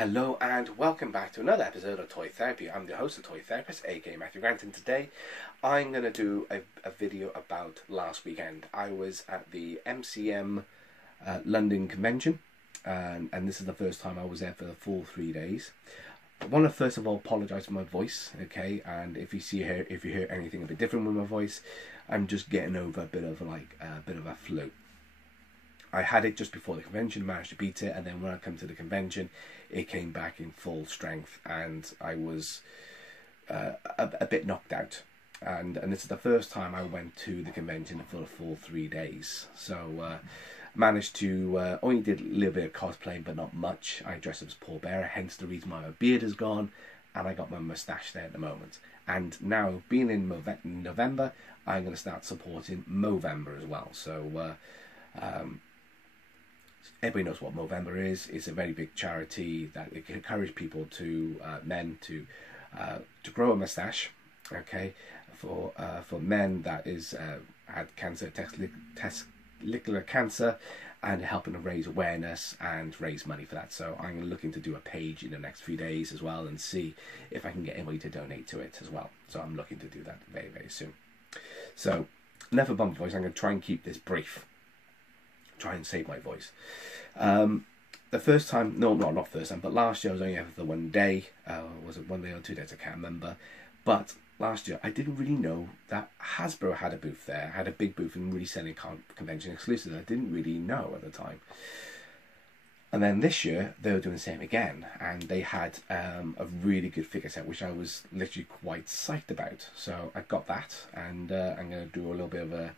Hello and welcome back to another episode of Toy Therapy. I'm the host of Toy Therapist, aka Matthew Grant, and today I'm going to do a video about last weekend. I was at the MCM London convention, and this is the first time I was there for the full 3 days. I want to first of all apologise for my voice, okay? And if you hear anything a bit different with my voice, I'm just getting over a bit of a flu. I had it just before the convention, managed to beat it, and then when I come to the convention, it came back in full strength, and I was a bit knocked out. And this is the first time I went to the convention for the full 3 days. So managed to only did a little bit of cosplay, but not much. I dressed up as Paul Bearer, hence the reason why my beard is gone, and I got my moustache there at the moment. And now, being in November, I'm going to start supporting Movember as well. So everybody knows what Movember is. It's a very big charity that it can encourage people to men to grow a moustache. Okay, for men that is had cancer, testicular cancer, and helping to raise awareness and raise money for that. So I'm looking to do a page in the next few days as well and see if I can get anybody to donate to it as well. So I'm looking to do that very, very soon. So enough of bump voice. I'm going to try and keep this brief. Try and save my voice. The first time, no, not first time, but last year I was only ever for 1 day. Was it 1 day or 2 days? I can't remember. But last year I didn't really know that Hasbro had a booth there, had a big booth and really selling convention exclusives. I didn't really know at the time. And then this year they were doing the same again, and they had a really good figure set, which I was literally quite psyched about. So I got that, and I'm going to do a little bit of a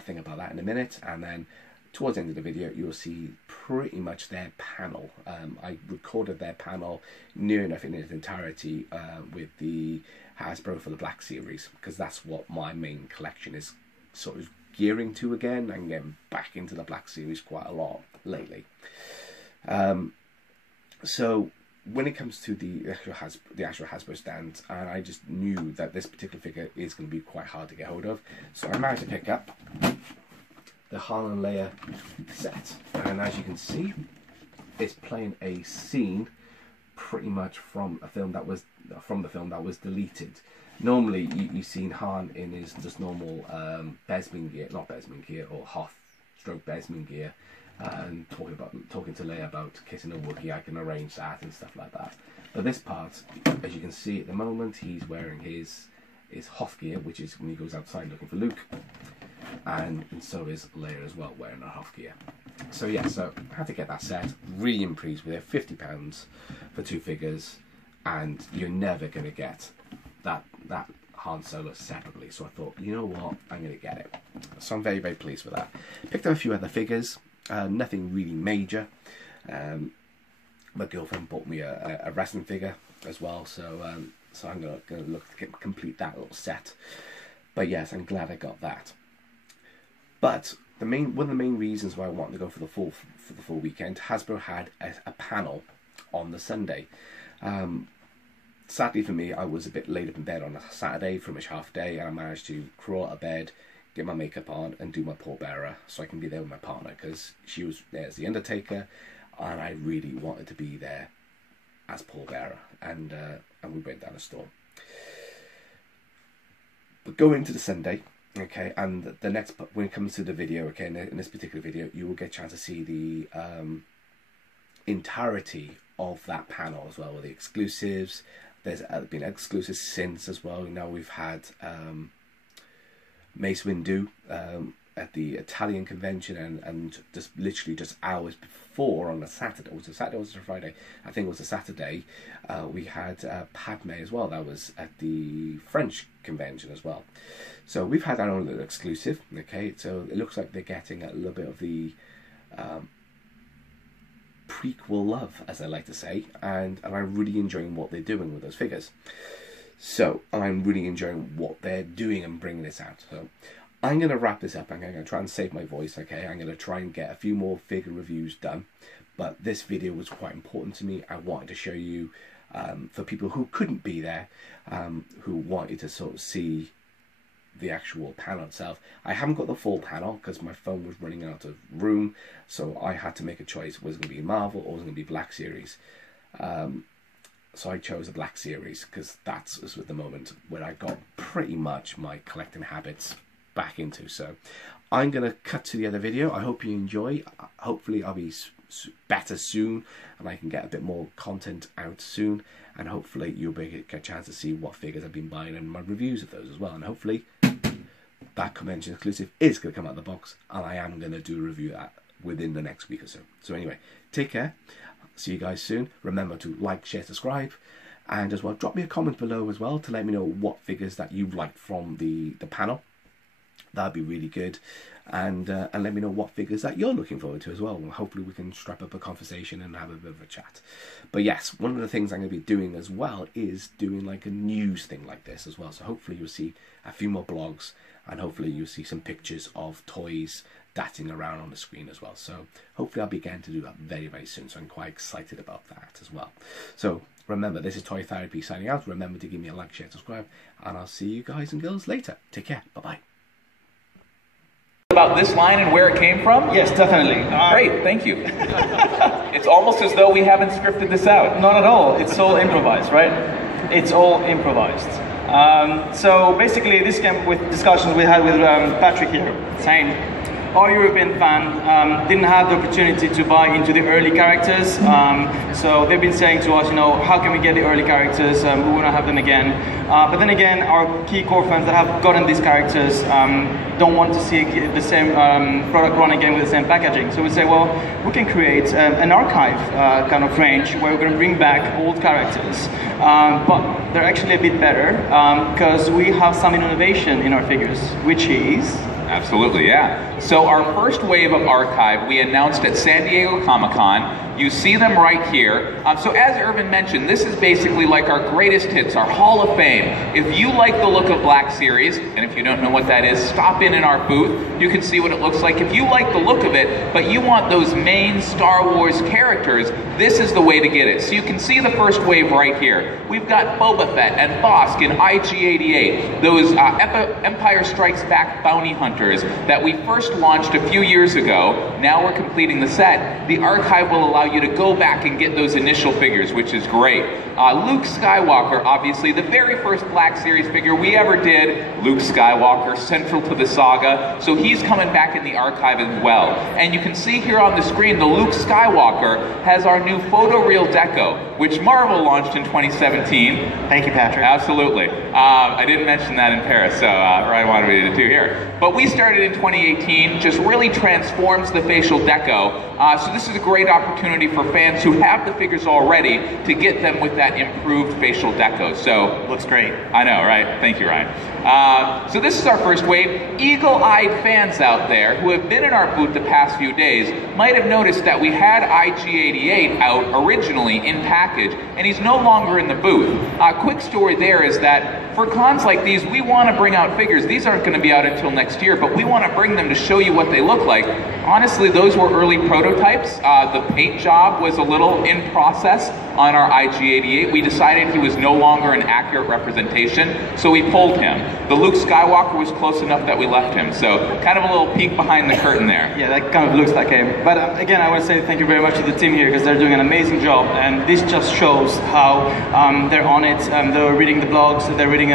thing about that in a minute, and then towards the end of the video, you'll see pretty much their panel. I recorded their panel near enough in its entirety with the Hasbro for the Black Series, because that's what my main collection is sort of gearing to again. I'm getting back into the Black Series quite a lot lately. So when it comes to the actual Hasbro stand, and I just knew that this particular figure is going to be quite hard to get hold of, so I managed to pick up the Han and Leia set, and as you can see, it's playing a scene pretty much from a film that was the film that was deleted. Normally, you've seen Han in his just normal Besman gear, not Besman gear, or Hoth stroke Besman gear, and talking to Leia about kissing a Wookiee. I can arrange that and stuff like that. But this part, as you can see at the moment, he's wearing his Hoth gear, which is when he goes outside looking for Luke. And so is Leia as well, wearing a Hoth gear. So yeah, so I had to get that set. Really pleased with it. £50 for 2 figures, and you're never going to get that Han Solo separately. So I thought, you know what, I'm going to get it. So I'm very, very pleased with that. Picked up a few other figures, nothing really major. My girlfriend bought me a wrestling figure as well, so I'm going to look to complete that little set. But yes, I'm glad I got that. But one of the main reasons why I wanted to go for the full weekend, Hasbro had a panel on the Sunday. Sadly for me, I was a bit late up in bed on a Saturday, pretty much half day, and I managed to crawl out of bed, get my makeup on, and do my Paul Bearer, so I can be there with my partner, because she was there as the Undertaker, and I really wanted to be there as Paul Bearer, and we went down a storm. But going into the Sunday. Okay, and the next, when it comes to the video, okay, in this particular video, you will get a chance to see the entirety of that panel as well, with the exclusives. There's been exclusives since as well. Now we've had Mace Windu at the Italian convention, and just literally just hours before on a Saturday, was it Saturday or was it Friday? I think it was a Saturday, we had Padme as well, that was at the French convention as well. So we've had our own little exclusive, okay, so it looks like they're getting a little bit of the prequel love, as I like to say, and I'm really enjoying what they're doing with those figures. So I'm really enjoying what they're doing and bringing this out. So I'm going to wrap this up. I'm going to try and save my voice, okay? I'm going to try and get a few more figure reviews done. But this video was quite important to me. I wanted to show you, for people who couldn't be there, who wanted to sort of see the actual panel itself. I haven't got the full panel because my phone was running out of room, so I had to make a choice. Was it going to be Marvel or was it going to be Black Series? So I chose the Black Series because that's the moment where I got pretty much my collecting habits back into. So I'm going to cut to the other video. I hope you enjoy. Hopefully I'll be better soon and I can get a bit more content out soon, and hopefully you'll get a chance to see what figures I've been buying and my reviews of those as well. And hopefully that convention exclusive is going to come out of the box, and I am going to do a review of that within the next week or so. So anyway, take care. See you guys soon. Remember to like, share, subscribe, and as well drop me a comment below as well to let me know what figures that you liked from the panel. That'd be really good, and let me know what figures that you're looking forward to as well. Hopefully we can strap up a conversation and have a bit of a chat. But yes, one of the things I'm going to be doing as well is doing like a news thing like this as well. So hopefully you'll see a few more blogs, and hopefully you'll see some pictures of toys darting around on the screen as well. So hopefully I'll begin to do that very, very soon. So I'm quite excited about that as well. So remember, this is Toy Therapy signing out. Remember to give me a like, share, subscribe, and I'll see you guys and girls later. Take care. Bye-bye. About this line and where it came from? Yes, definitely. Great, thank you. It's almost as though we haven't scripted this out. Not at all. It's all improvised, right? It's all improvised. So basically, this came with discussions we had with Patrick here, saying our European fan didn't have the opportunity to buy into the early characters. So they've been saying to us, you know, how can we get the early characters? We want to have them again. But then again, our key core fans that have gotten these characters don't want to see the same product run again with the same packaging. So we say, well, we can create an archive kind of range where we're going to bring back old characters. But they're actually a bit better because we have some innovation in our figures, which is... Absolutely, yeah. So our first wave of archive we announced at San Diego Comic-Con. You see them right here. So as Irvin mentioned, this is basically like our greatest hits, our Hall of Fame. If you like the look of Black Series, and if you don't know what that is, stop in our booth. You can see what it looks like. If you like the look of it, but you want those main Star Wars characters, this is the way to get it. So you can see the first wave right here. We've got Boba Fett and Bosk and IG-88, those Empire Strikes Back bounty hunters that we first launched a few years ago. Now we're completing the set. The archive will allow you to go back and get those initial figures, which is great. Luke Skywalker, obviously the very first Black Series figure we ever did. Luke Skywalker, central to the saga, so he's coming back in the archive as well. And you can see here on the screen, the Luke Skywalker has our new photoreal deco, which Marvel launched in 2017. Thank you, Patrick. Absolutely. I didn't mention that in Paris, so Ryan wanted me to do here. But we started in 2018, just really transforms the facial deco. So this is a great opportunity for fans who have the figures already to get them with that improved facial deco. So looks great. I know, right? Thank you, Ryan. So this is our first wave. Eagle-eyed fans out there who have been in our booth the past few days might have noticed that we had IG-88 out originally in package, and he's no longer in the booth. Quick story there is that for cons like these, we want to bring out figures. These aren't going to be out until next year, but we want to bring them to show you what they look like. Honestly, those were early prototypes. The paint job was a little in process on our IG-88. We decided he was no longer an accurate representation, so we pulled him. The Luke Skywalker was close enough that we left him, so kind of a little peek behind the curtain there. Yeah, that kind of looks like him. But again, I want to say thank you very much to the team here because they're doing an amazing job, and this just shows how they're on it. They're reading the blogs, they're reading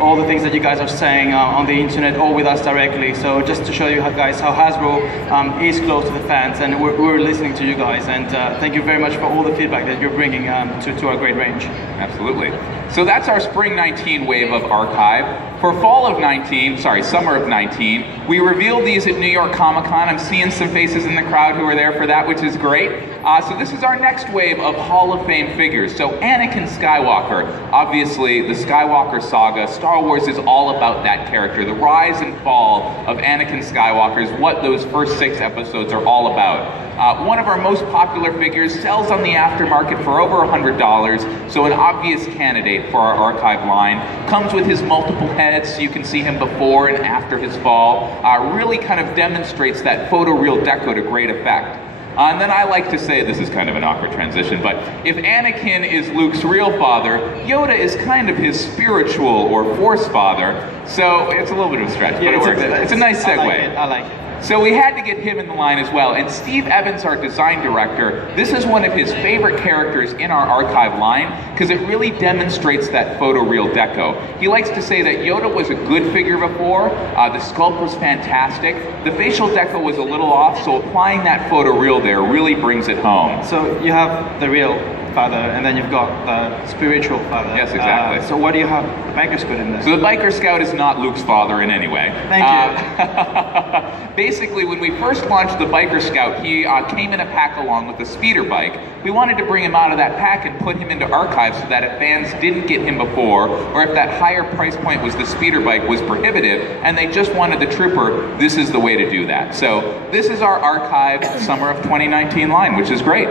all the things that you guys are saying on the internet or with us directly. So just to show you guys how Hasbro is close to the fans, and we're listening to you guys, and thank you very much for all the feedback that you're bringing to our great range. Absolutely. So that's our Spring 19 wave of archive. For fall of 19, sorry, summer of 19, we revealed these at New York Comic Con. I'm seeing some faces in the crowd who are there for that, which is great. So this is our next wave of Hall of Fame figures. So Anakin Skywalker, obviously the Skywalker saga, Star Wars is all about that character. The rise and fall of Anakin Skywalker is what those first 6 episodes are all about. One of our most popular figures sells on the aftermarket for over $100, so an obvious candidate for our archive line. Comes with his multiple heads, so you can see him before and after his fall. Really kind of demonstrates that photoreal deco to great effect. And then I like to say, this is kind of an awkward transition, but if Anakin is Luke's real father, Yoda is kind of his spiritual or force father, so it's a little bit of a stretch, but it works. It's a nice segue. I like it. So we had to get him in the line as well. And Steve Evans, our design director, this is one of his favorite characters in our archive line because it really demonstrates that photoreal deco. He likes to say that Yoda was a good figure before, the sculpt was fantastic, the facial deco was a little off, so applying that photoreal there really brings it home. So you have the real father, and then you've got the spiritual father. Yes, exactly. So what do you have the Biker Scout in this? So the Biker Scout is not Luke's father in any way. Thank you. Basically, when we first launched the Biker Scout, he came in a pack along with the speeder bike. We wanted to bring him out of that pack and put him into archives so that if fans didn't get him before, or if that higher price point was the speeder bike was prohibitive, and they just wanted the trooper, this is the way to do that. So this is our archive summer of 2019 line, which is great.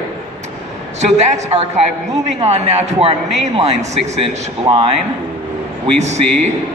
So that's archive. Moving on now to our mainline 6-inch line, we see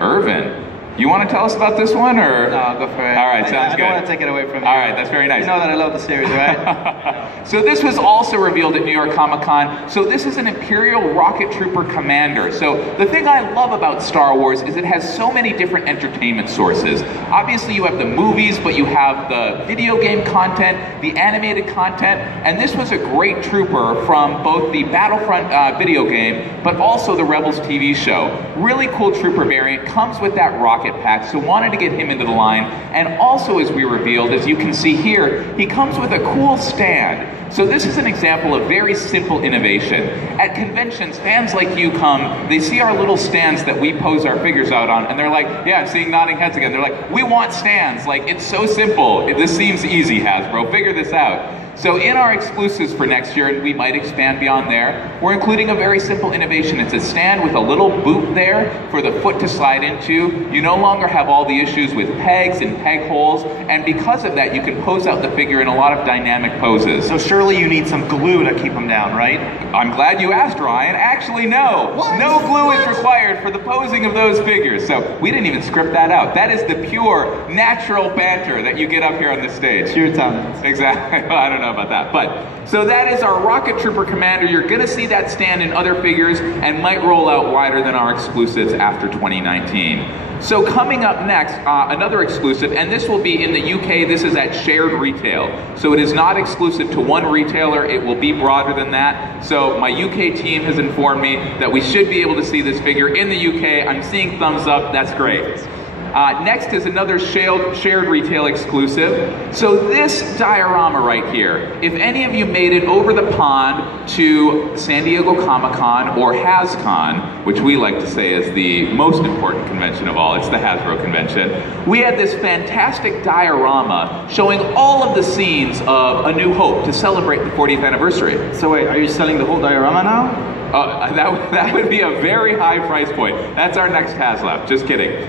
Irvin. You want to tell us about this one, or? No, go for it. All right, sounds good. I don't want to take it away from you. All right, that's very nice. You know that I love the series, right? So this was also revealed at New York Comic Con. So this is an Imperial Rocket Trooper Commander. So the thing I love about Star Wars is it has so many different entertainment sources. Obviously you have the movies, but you have the video game content, the animated content, and this was a great trooper from both the Battlefront video game, but also the Rebels TV show. Really cool trooper variant, comes with that rocket pack, so wanted to get him into the line. And also, as we revealed, as you can see here, he comes with a cool stand. So this is an example of very simple innovation. At conventions, fans like you come, they see our little stands that we pose our figures out on, and they're like, yeah, I'm seeing nodding heads again. They're like, we want stands. Like, it's so simple. This seems easy, Hasbro. Figure this out. So in our exclusives for next year, and we might expand beyond there, we're including a very simple innovation. It's a stand with a little boot there for the foot to slide into. You no longer have all the issues with pegs and peg holes, and because of that, you can pose out the figure in a lot of dynamic poses. So surely you need some glue to keep them down, right? I'm glad you asked, Ryan. Actually, no. What? No glue is required for the posing of those figures. So we didn't even script that out. That is the pure, natural banter that you get up here on the stage. Pure talent. Exactly. Well, I don't know about that. But so that is our Rocket Trooper Commander. You're going to see that stand in other figures and might roll out wider than our exclusives after 2019. So coming up next, another exclusive, and this will be in the UK. This is at shared retail. So it is not exclusive to one retailer. It will be broader than that. So my UK team has informed me that we should be able to see this figure in the UK. I'm seeing thumbs up. That's great. Next is another shared retail exclusive. So this diorama right here, if any of you made it over the pond to San Diego Comic-Con or HasCon, which we like to say is the most important convention of all, it's the Hasbro convention, we had this fantastic diorama showing all of the scenes of A New Hope to celebrate the 40th anniversary. So wait, are you selling the whole diorama now? That would be a very high price point. That's our next HasLab, just kidding.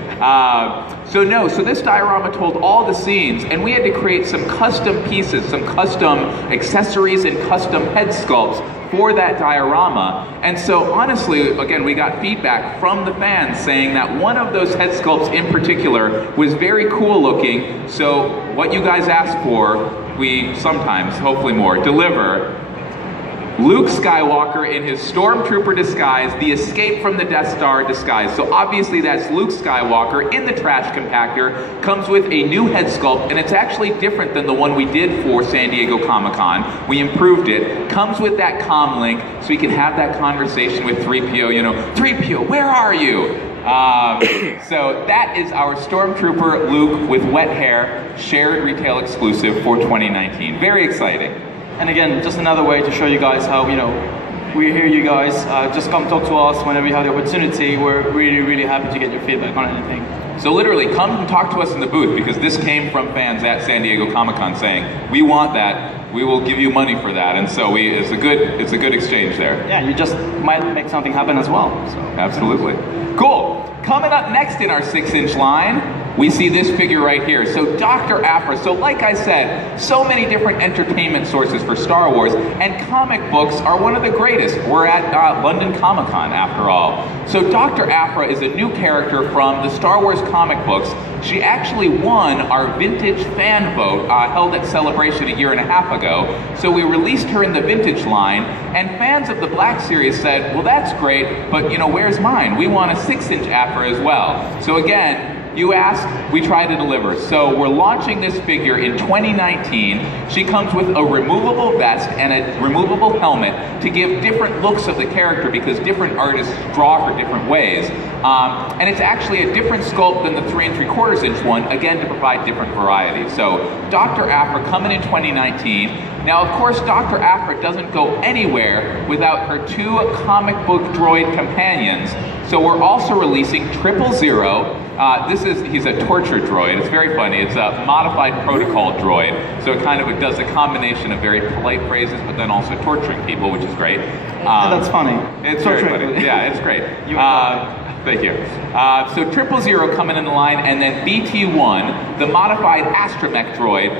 So this diorama told all the scenes, and we had to create some custom pieces, some custom accessories and custom head sculpts for that diorama. And so honestly, again, we got feedback from the fans saying that one of those head sculpts in particular was very cool looking. So what you guys asked for, we sometimes, hopefully more, deliver. Luke Skywalker in his Stormtrooper disguise, the escape from the Death Star disguise. So obviously that's Luke Skywalker in the trash compactor, comes with a new head sculpt, and it's actually different than the one we did for San Diego Comic-Con. We improved it. Comes with that comm link, so we can have that conversation with 3PO, you know, 3PO, where are you? So that is our Stormtrooper Luke with wet hair, shared retail exclusive for 2019. Very exciting. And again, just another way to show you guys how, you know, we hear you guys. Just come talk to us whenever you have the opportunity. We're really, really happy to get your feedback on anything. So literally, come and talk to us in the booth, because this came from fans at San Diego Comic-Con saying, we want that, we will give you money for that. And so it's a good exchange there. Yeah, you just might make something happen as well. So. Absolutely. Cool. Coming up next in our 6-inch line, we see this figure right here. So Dr. Aphra. So like I said, so many different entertainment sources for Star Wars, and comic books are one of the greatest. We're at London Comic-Con after all. So Dr. Aphra is a new character from the Star Wars comic books. She actually won our vintage fan vote held at Celebration a year and a half ago. So we released her in the vintage line, and fans of the Black Series said, well, that's great, but you know, where's mine? We want a 6-inch Aphra as well. So again, You ask, we try to deliver. So we're launching this figure in 2019. She comes with a removable vest and a removable helmet to give different looks of the character because different artists draw her different ways. And it's actually a different sculpt than the 3 3/4 inch one, again to provide different variety. So Dr. Aphra coming in 2019. Now, of course, Dr. Aphra doesn't go anywhere without her 2 comic book droid companions. So we're also releasing 000. He's a torture droid. It's very funny. It's a modified protocol droid. So it kind of does a combination of very polite phrases, but then also torturing people, which is great. That's funny. It's very funny. Yeah, it's great. Thank you. So 000 coming in the line, and then BT-1, the modified astromech droid,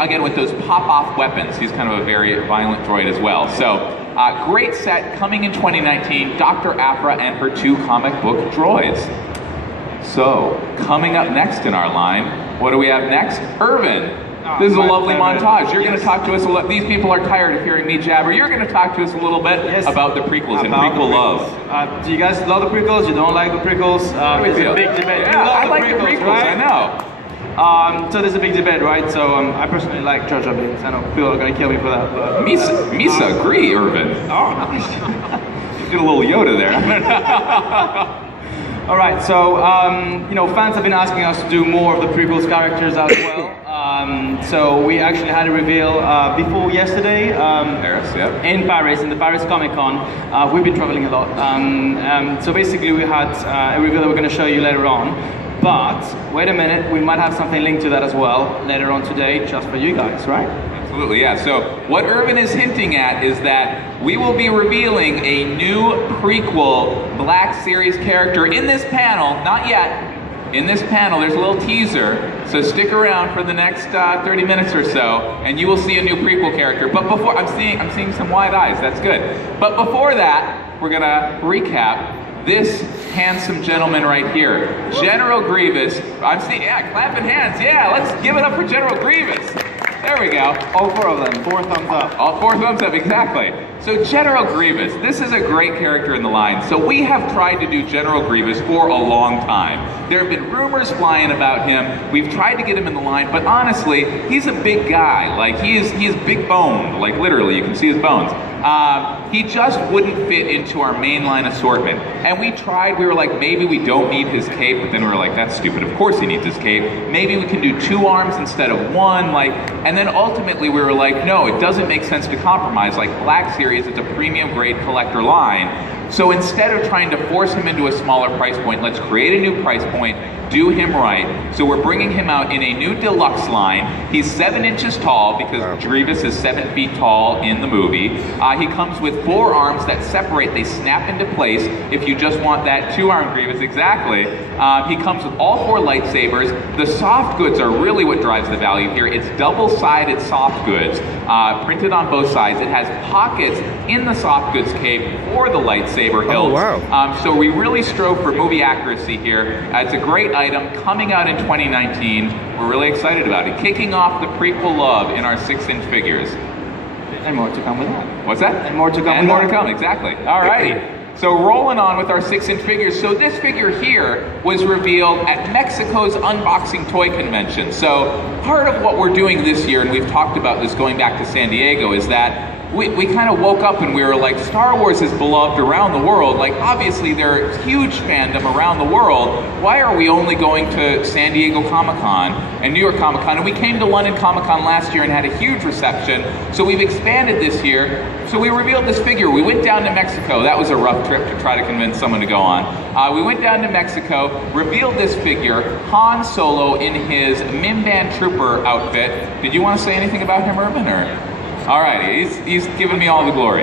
again with those pop-off weapons. He's kind of a very violent droid as well. So great set coming in 2019, Dr. Aphra and her 2 comic book droids. So coming up next in our line, what do we have next? Irvin. This is a lovely montage. You're going to talk to us a little. These people are tired of hearing me jabber. You're going to talk to us a little bit about the prequels and prequel love. Do you guys love the prequels? You don't like the prequels? There's a big debate. Yeah, I like the prequels, right? I know. So there's a big debate, right? So I personally like Jar Jar Binks. I know people are going to kill me for that. But Misa, agree, Irvin. Oh, nice. You did a little Yoda there. All right, so you know, fans have been asking us to do more of the prequels characters as well. So we actually had a reveal before yesterday in Paris, in the Paris Comic Con. We've been traveling a lot. So basically we had a reveal that we're going to show you later on. But wait a minute, we might have something linked to that as well later on today, just for you guys, right? Absolutely, yeah. So what Irvin is hinting at is that we will be revealing a new prequel Black Series character in this panel, not yet. In this panel, there's a little teaser, so stick around for the next 30 minutes or so, and you will see a new prequel character. But before, I'm seeing some wide eyes, that's good. But before that, we're gonna recap this handsome gentleman right here, General Grievous. Clapping hands, yeah, let's give it up for General Grievous. There we go. All 4 of them, 4 thumbs up. All 4 thumbs up, exactly. So General Grievous, this is a great character in the line. So we have tried to do General Grievous for a long time. There have been rumors flying about him. We've tried to get him in the line, but honestly, he's a big guy. Like he is big boned, like literally, you can see his bones. He just wouldn't fit into our mainline assortment. And we tried, we were like, maybe we don't need his cape, but then we were like, that's stupid, of course he needs his cape. Maybe we can do 2 arms instead of 1, and then ultimately we were like, no, it doesn't make sense to compromise. Like Black Series, it's a premium grade collector line. So instead of trying to force him into a smaller price point, let's create a new price point, do him right. So we're bringing him out in a new deluxe line. He's 7 inches tall because Grievous is 7 feet tall in the movie. He comes with 4 arms that separate, they snap into place if you just want that 2-arm Grievous, exactly. He comes with all 4 lightsabers. The soft goods are really what drives the value here. It's double-sided soft goods, printed on both sides. It has pockets in the soft goods cape for the lightsaber hilts. Oh, wow. So we really strove for movie accuracy here. It's a great item coming out in 2019. We're really excited about it. Kicking off the prequel love in our 6-inch figures. And more to come with that. What's that? And more to come. And more to come, exactly. All righty. So rolling on with our 6-inch figures. So this figure here was revealed at Mexico's Unboxing Toy Convention. So part of what we're doing this year, and we've talked about this going back to San Diego, is that we kind of woke up and we were like, Star Wars is beloved around the world. Like, obviously, there's huge fandom around the world. Why are we only going to San Diego Comic-Con and New York Comic-Con? And we came to London Comic-Con last year and had a huge reception. So we've expanded this year. So we revealed this figure. We went down to Mexico. That was a rough trip to try to convince someone to go on. We went down to Mexico, revealed this figure, Han Solo in his Mimban Trooper outfit. Did you want to say anything about him, Irvin, or? All right, he's giving me all the glory.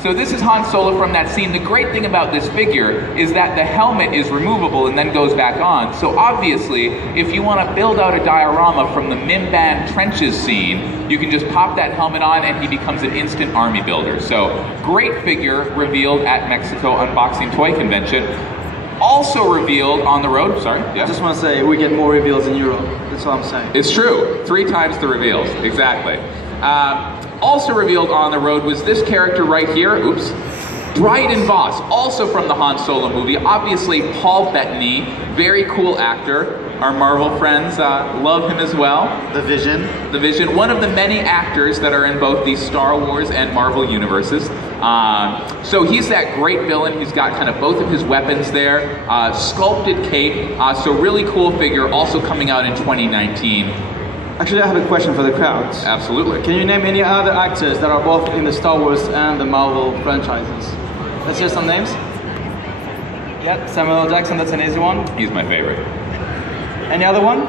So this is Han Solo from that scene. The great thing about this figure is that the helmet is removable and then goes back on. So obviously, if you want to build out a diorama from the Mimban trenches scene, you can just pop that helmet on and he becomes an instant army builder. So great figure revealed at Mexico Unboxing Toy Convention. Also revealed on the road, sorry. Yeah. I just want to say, we get more reveals in Europe. That's what I'm saying. It's true. 3 times the reveals, exactly. Also revealed on the road was this character right here. Oops. Dryden Voss, also from the Han Solo movie. Obviously, Paul Bettany, very cool actor. Our Marvel friends love him as well. The Vision. The Vision, one of the many actors that are in both the Star Wars and Marvel universes. So he's that great villain. He's got kind of both of his weapons there. Sculpted cape, so really cool figure, also coming out in 2019. Actually, I have a question for the crowd. Absolutely. Can you name any other actors that are both in the Star Wars and the Marvel franchises? Let's hear some names. Yeah, Samuel L. Jackson, that's an easy one. He's my favorite. Any other one?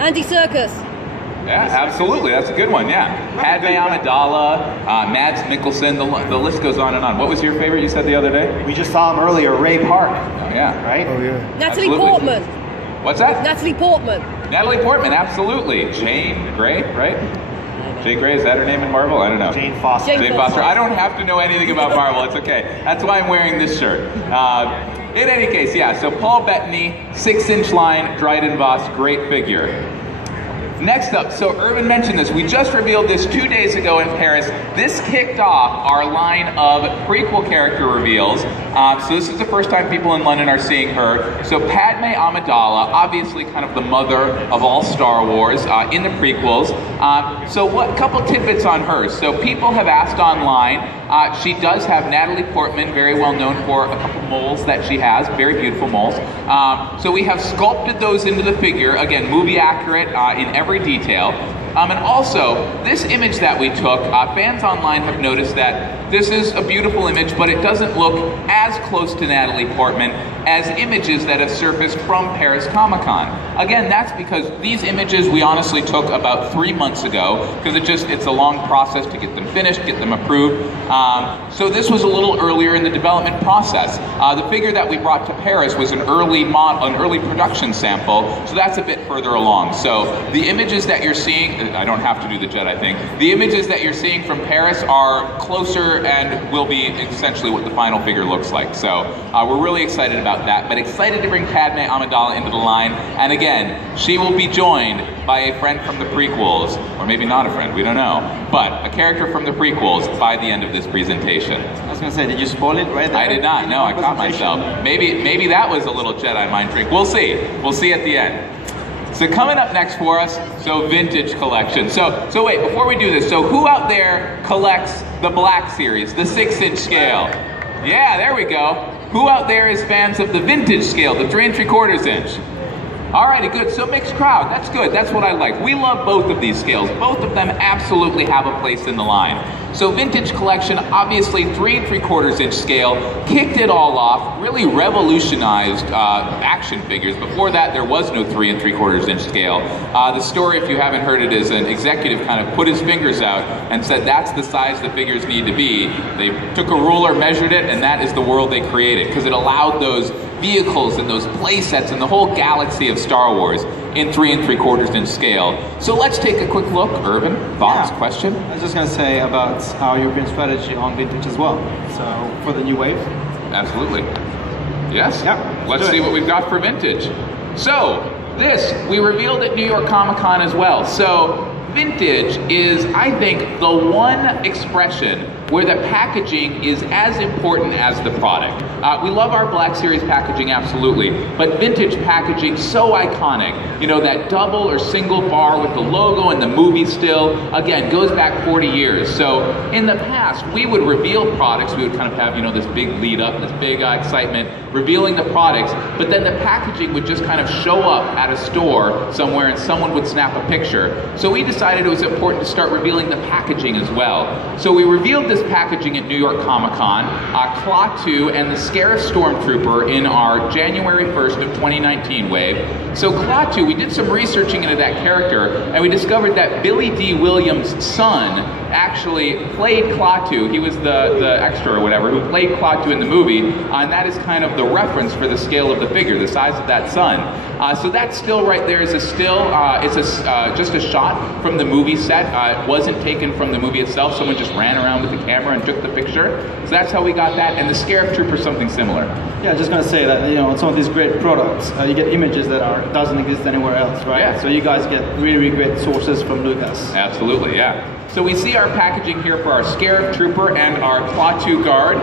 Andy Serkis. Yeah, absolutely. That's a good one, yeah. Padme Amidala, Mads Mikkelsen, the list goes on and on. What was your favorite you said the other day? We just saw him earlier, Ray Park. Oh, yeah. Right? Oh, yeah. Natalie Absolutely. Portman. What's that? Natalie Portman. Natalie Portman, absolutely. Jane Grey, right? Jane Grey, is that her name in Marvel? I don't know. Jane Foster. Jane Foster. I don't have to know anything about Marvel. It's okay. That's why I'm wearing this shirt. In any case, yeah, so Paul Bettany, 6-inch line, Dryden Voss, great figure. Next up, so Irvin mentioned this, we just revealed this 2 days ago in Paris. This kicked off our line of prequel character reveals. So this is the first time people in London are seeing her. So Padme Amidala, obviously kind of the mother of all Star Wars in the prequels. So what couple tidbits on her. So people have asked online, she does have Natalie Portman, very well known for a couple moles that she has, very beautiful moles. So we have sculpted those into the figure, again, movie accurate in every detail. And also, this image that we took, fans online have noticed that this is a beautiful image, but it doesn't look as close to Natalie Portman as images that have surfaced from Paris Comic-Con. Again, that's because these images we honestly took about 3 months ago, because it's a long process to get them finished, get them approved. So this was a little earlier in the development process. The figure that we brought to Paris was an early production sample, so that's a bit further along. So the images that you're seeing, I don't have to do the Jedi thing. The images that you're seeing from Paris are closer and will be essentially what the final figure looks like. So we're really excited about that, but excited to bring Padme Amidala into the line. And again, she will be joined by a friend from the prequels, or maybe not a friend, we don't know, but a character from the prequels by the end of this presentation. I was going to say, did you spoil it right there? I did not, no, I caught myself. Maybe that was a little Jedi mind trick. We'll see. We'll see at the end. So coming up next for us, so vintage collection. So wait, before we do this, so who out there collects the Black Series, the 6-inch scale? Yeah, there we go. Who out there is fans of the vintage scale, the 3 3/4 inch? Alrighty, good. So mixed crowd. That's good. That's what I like. We love both of these scales. Both of them absolutely have a place in the line. So vintage collection, obviously 3 3/4 inch scale, kicked it all off, really revolutionized action figures. Before that, there was no 3 3/4 inch scale. The story, if you haven't heard it, is an executive kind of put his fingers out and said that's the size the figures need to be. They took a ruler, measured it, and that is the world they created, because it allowed those vehicles and those play sets and the whole galaxy of Star Wars in 3 3/4 inch scale. So let's take a quick look. Irvin, thoughts, question? I was just going to say about our European strategy on vintage as well. So for the new wave. Absolutely. Yes? Yeah. Let's see what we've got for vintage. So this, we revealed at New York Comic Con as well. So vintage is, I think, the one expression where the packaging is as important as the product. We love our Black Series packaging, absolutely, but vintage packaging, so iconic. You know, that double or single bar with the logo and the movie still, again, goes back 40 years. So in the past, we would reveal products, we would kind of have, you know, this big lead up, this big excitement, revealing the products, but then the packaging would just kind of show up at a store somewhere and someone would snap a picture. So we decided it was important to start revealing the packaging as well. So we revealed this packaging at New York Comic Con, Klaatu and the Scarif Stormtrooper in our January 1st of 2019 wave. So Klaatu, we did some researching into that character, and we discovered that Billy D. Williams' son actually played Klaatu. He was the extra or whatever who played Klaatu in the movie, and that is kind of the reference for the scale of the figure, the size of that son. So that still right there is a still, it's just a shot from the movie set. It wasn't taken from the movie itself. Someone just ran around with the camera and took the picture. So that's how we got that, and the Scarif Trooper something similar. Yeah, just going to say that, you know, on some of these great products, you get images that doesn't exist anywhere else, right? Yeah. So you guys get really, really great sources from Lucas. Absolutely, yeah. So we see our packaging here for our Scarab Trooper and our Klaatu Guard.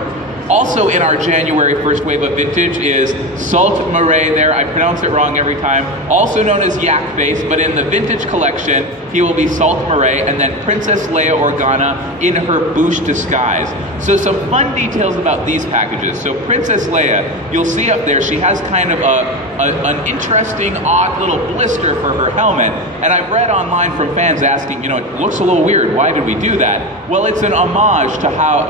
Also in our January first wave of vintage is Salt Murray there. I pronounce it wrong every time. Also known as Yak Face, but in the vintage collection, he will be Salt Murray, and then Princess Leia Organa in her Bouche disguise. So some fun details about these packages. So Princess Leia, you'll see up there, she has kind of an interesting, odd little blister for her helmet. And I've read online from fans asking, you know, it looks a little weird. Why did we do that? Well, it's an homage to how,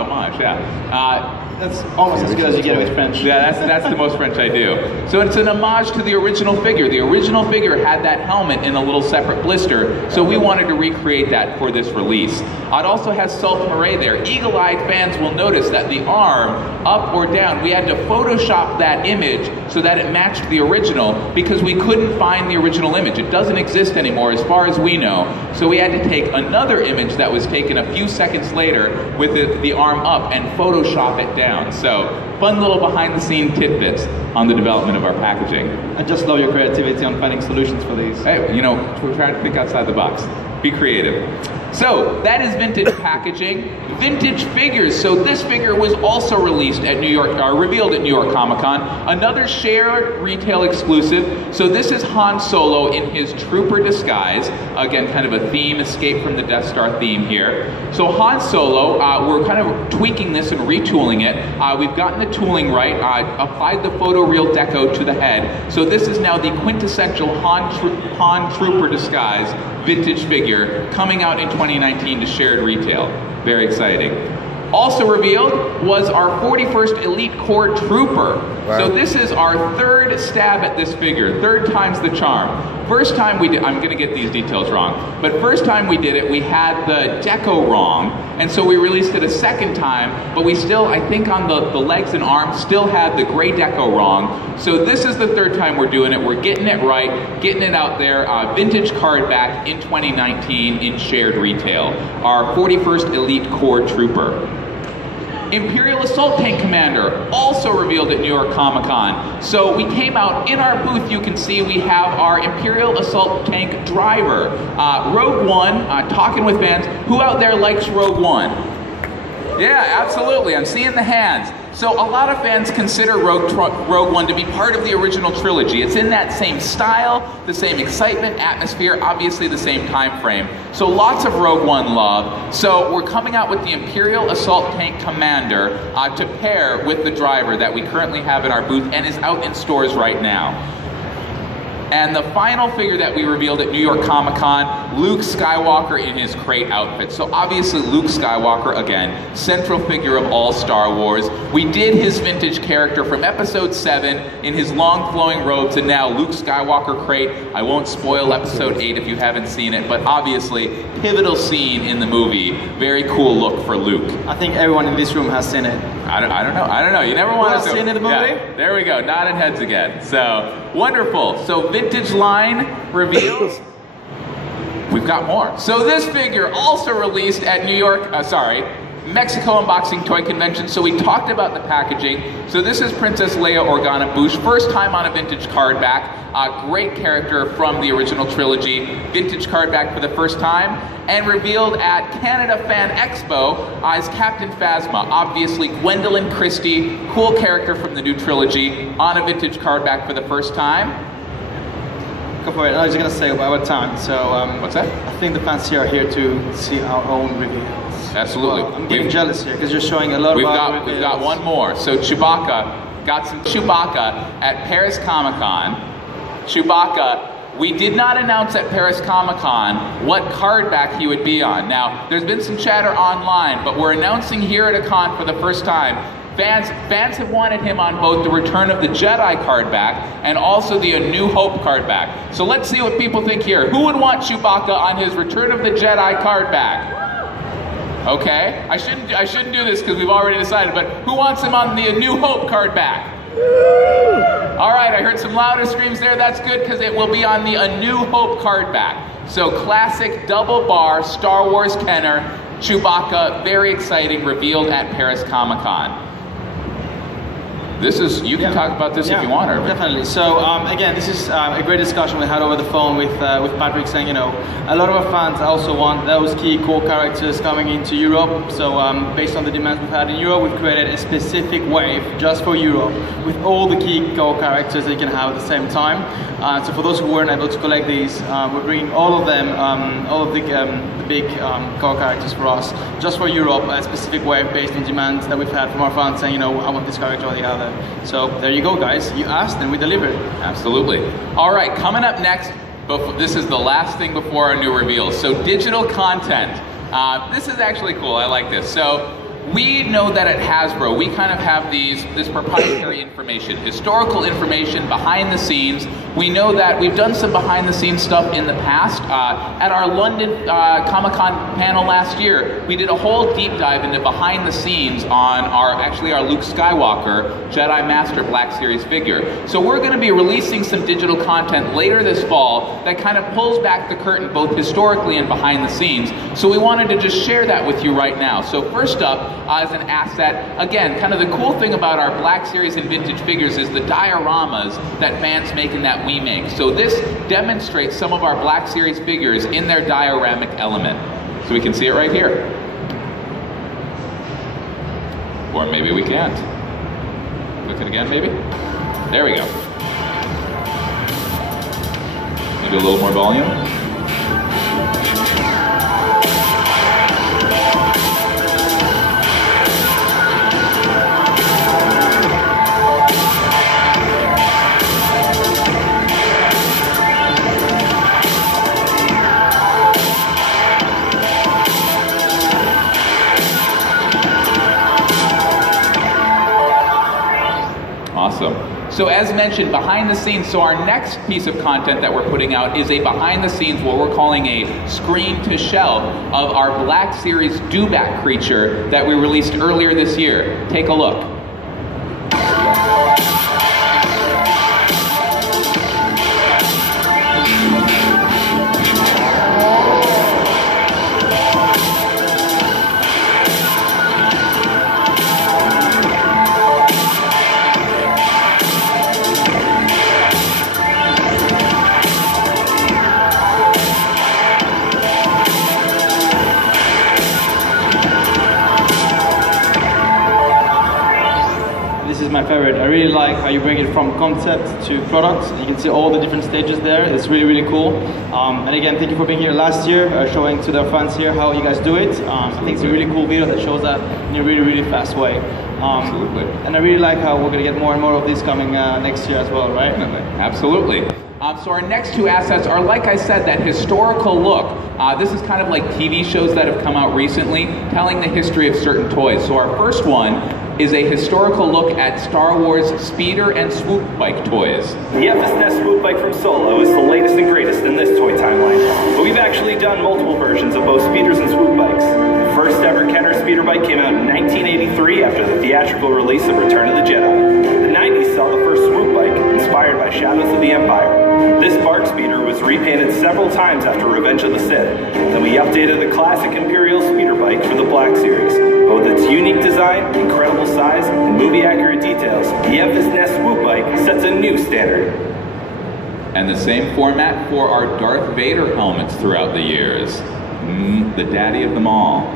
That's almost as good as you get with French. Yeah, that's the most French I do. So it's an homage to the original figure. The original figure had that helmet in a little separate blister, so we wanted to recreate that for this release. It also has Salt Murray there. Eagle-eyed fans will notice that the arm, up or down, we had to Photoshop that image so that it matched the original because we couldn't find the original image. It doesn't exist anymore as far as we know. So we had to take another image that was taken a few seconds later with the arm up and Photoshop it down. So fun little behind-the-scene tidbits on the development of our packaging. I just love your creativity on finding solutions for these. Hey, you know, we're trying to think outside the box. Be creative. So that is vintage packaging. Vintage figures. So this figure was also released at revealed at New York Comic Con. Another shared retail exclusive. So this is Han Solo in his trooper disguise. Again, kind of a theme, escape from the Death Star theme here. So Han Solo, we're kind of tweaking this and retooling it. We've gotten the tooling right. Applied the photoreal deco to the head. So this is now the quintessential Han Trooper disguise vintage figure coming out in 2019 to shared retail. Very exciting. Also revealed was our 41st Elite Corps Trooper. Wow. So this is our third stab at this figure, third time's the charm. First time we did, I'm gonna get these details wrong, but first time we did it, we had the deco wrong, and so we released it a second time, but we still, I think on the legs and arms, still had the gray deco wrong. So this is the third time we're doing it. We're getting it right, getting it out there. Vintage card back in 2019 in shared retail. Our 41st Elite Corps Trooper. Imperial Assault Tank Commander, also revealed at New York Comic Con. So we came out in our booth, you can see we have our Imperial Assault Tank Driver. Rogue One, talking with fans. Who out there likes Rogue One? Yeah, absolutely, I'm seeing the hands. So a lot of fans consider Rogue One to be part of the original trilogy. It's in that same style, the same excitement, atmosphere, obviously the same time frame. So lots of Rogue One love. So we're coming out with the Imperial Assault Tank Commander to pair with the driver that we currently have in our booth and is out in stores right now. And the final figure that we revealed at New York Comic Con, Luke Skywalker in his crate outfit. So obviously Luke Skywalker, again, central figure of all Star Wars. We did his vintage character from Episode 7 in his long flowing robes, and now Luke Skywalker crate. I won't spoil Episode 8 if you haven't seen it, but obviously pivotal scene in the movie. Very cool look for Luke. I think everyone in this room has seen it. I don't know. You never want to seen it in the movie? Yeah, there we go, nodding heads again. So, wonderful. So vintage line reveals. We've got more. So this figure also released at Mexico Unboxing Toy Convention. So we talked about the packaging. So this is Princess Leia Organa Bouche, first time on a vintage card back. Great character from the original trilogy. Vintage card back for the first time. And revealed at Canada Fan Expo as Captain Phasma. Obviously Gwendolyn Christie, cool character from the new trilogy, on a vintage card back for the first time. Go for it. I was just going to say about time. So what's that? I think the fans here are here to see our own reveals. Absolutely. Well, I'm getting jealous here because you're showing a lot of our reveals. We've got one more. So Chewbacca, got some Chewbacca at Paris Comic-Con. Chewbacca, we did not announce at Paris Comic-Con what card back he would be on. Now, there's been some chatter online, but we're announcing here at a con for the first time. Fans have wanted him on both the Return of the Jedi card back and also the A New Hope card back. So let's see what people think here. Who would want Chewbacca on his Return of the Jedi card back? Okay, I shouldn't do this because we've already decided, but who wants him on the A New Hope card back? All right, I heard some louder screams there. That's good because it will be on the A New Hope card back. So classic double bar Star Wars Kenner, Chewbacca, very exciting, revealed at Paris Comic-Con. This is, you can talk about this if you want, Irvin. Definitely. So again, this is a great discussion we had over the phone with Patrick, saying, you know, a lot of our fans also want those key core characters coming into Europe. So based on the demands we've had in Europe, we've created a specific wave just for Europe with all the key core characters that you can have at the same time. So for those who weren't able to collect these, we're bringing all of them, all of the big core characters for us, just for Europe, a specific wave based on demands that we've had from our fans saying, you know, I want this character or the other. So there you go, guys. You asked and we delivered. Absolutely. All right, coming up next, this is the last thing before our new reveals. So digital content. This is actually cool. I like this. So we know that at Hasbro, we kind of have this proprietary information, historical information behind the scenes. We know that we've done some behind the scenes stuff in the past. At our London Comic-Con panel last year, we did a whole deep dive into behind the scenes on our Luke Skywalker Jedi Master Black Series figure. So we're going to be releasing some digital content later this fall that kind of pulls back the curtain both historically and behind the scenes. So we wanted to just share that with you right now. So first up, as an asset, again, kind of the cool thing about our Black Series and vintage figures is the dioramas that fans make and that we make. So this demonstrates some of our Black Series figures in their dioramic element. So we can see it right here. Or maybe we can't. Click it again, maybe? There we go. Maybe a little more volume. So as mentioned, behind the scenes, so our next piece of content that we're putting out is a behind the scenes, what we're calling a screen to shelf of our Black Series dewback creature that we released earlier this year. Take a look. My favorite. I really like how you bring it from concept to product. You can see all the different stages there. It's really, really cool. And again, thank you for being here last year, showing to the fans here how you guys do it. I think it's a really cool video that shows that in a really, really fast way. Absolutely. And I really like how we're going to get more and more of these coming next year as well, right? Absolutely. So our next two assets are, like I said, that historical look. This is kind of like TV shows that have come out recently, telling the history of certain toys. So our first one is a historical look at Star Wars speeder and swoop bike toys. The FSNES swoop bike from Solo is the latest and greatest in this toy timeline, but we've actually done multiple versions of both speeders and swoop bikes. The first ever Kenner speeder bike came out in 1983 after the theatrical release of Return of the Jedi. The 90s saw the first swoop bike, inspired by Shadows of the Empire. This bark speeder was repainted several times after Revenge of the Sith. Then we updated the classic Imperial speeder bike for the Black Series. But with its unique design, incredible size, and movie-accurate details, the FSNES swoop bike sets a new standard. And the same format for our Darth Vader helmets throughout the years. The daddy of them all.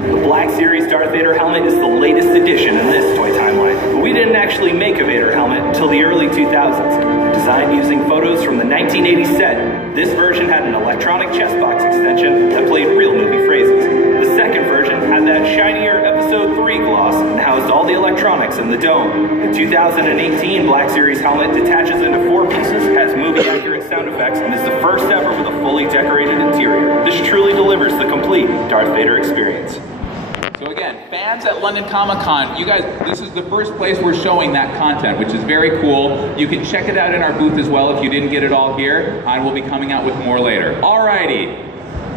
The Black Series Darth Vader helmet is the latest addition in this toy timeline, but we didn't actually make a Vader helmet until the early 2000s. Designed using photos from the 1980 set, this version had an electronic chest box extension that played real movie phrases. The second version had that shinier Episode 3 gloss and housed all the electronics in the dome. The 2018 Black Series helmet detaches into 4 pieces, has movie-accurate sound effects, and is the first ever with a fully decorated interior. This truly delivers the complete Darth Vader experience. So again, fans at London Comic-Con, you guys, this is the first place we're showing that content, which is very cool. You can check it out in our booth as well if you didn't get it all here, and we'll be coming out with more later. Alrighty.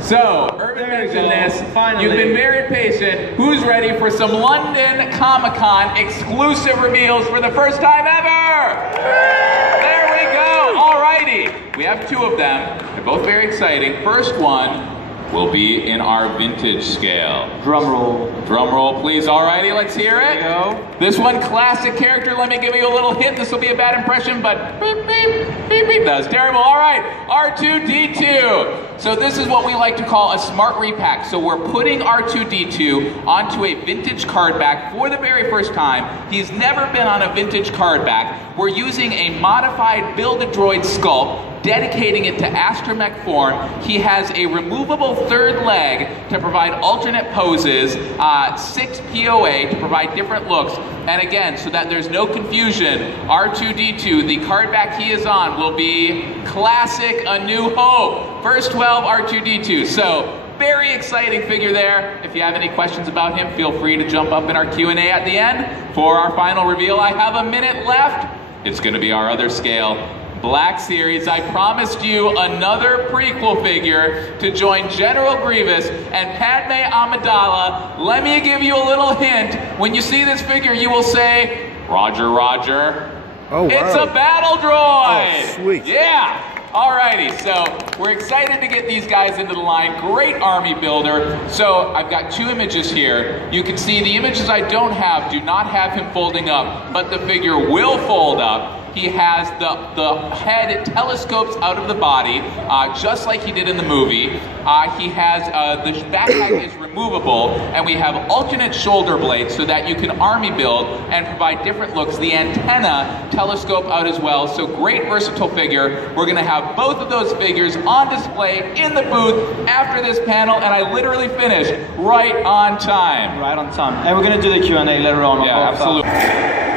So, Irvin mentioned this. Finally. You've been very patient. Who's ready for some London Comic-Con exclusive reveals for the first time ever? There we go. Alrighty. We have 2 of them. They're both very exciting. First one will be in our vintage scale. Drum roll. Drum roll, please. Alrighty, let's hear it. There you go. This one, classic character. Let me give you a little hint. This will be a bad impression, but beep, beep, beep, beep. That was terrible. All right, R2-D2. So this is what we like to call a smart repack. So we're putting R2-D2 onto a vintage card back for the very first time. He's never been on a vintage card back. We're using a modified Build-A-Droid sculpt, dedicating it to astromech form. He has a removable third leg to provide alternate poses, 6 POA to provide different looks, and again, so that there's no confusion, R2-D2, the card back he is on, will be classic A New Hope. First 12 R2-D2. So, very exciting figure there. If you have any questions about him, feel free to jump up in our Q&A at the end. For our final reveal, I have a minute left. It's going to be our other scale, Black Series. I promised you another prequel figure to join General Grievous and Padme Amidala. Let me give you a little hint. When you see this figure, you will say, Roger, Roger. Oh, wow. It's a battle droid. Oh, sweet. Yeah. Alrighty, so we're excited to get these guys into the line. Great army builder. So I've got 2 images here. You can see the images I don't have do not have him folding up, but the figure will fold up. He has the head telescopes out of the body, just like he did in the movie. He has, the backpack is removable, and we have alternate shoulder blades so that you can army build and provide different looks. The antenna telescope out as well, so great versatile figure. We're gonna have both of those figures on display in the booth after this panel, and I literally finished right on time. Right on time. And we're gonna do the Q&A later on. Yeah, absolutely.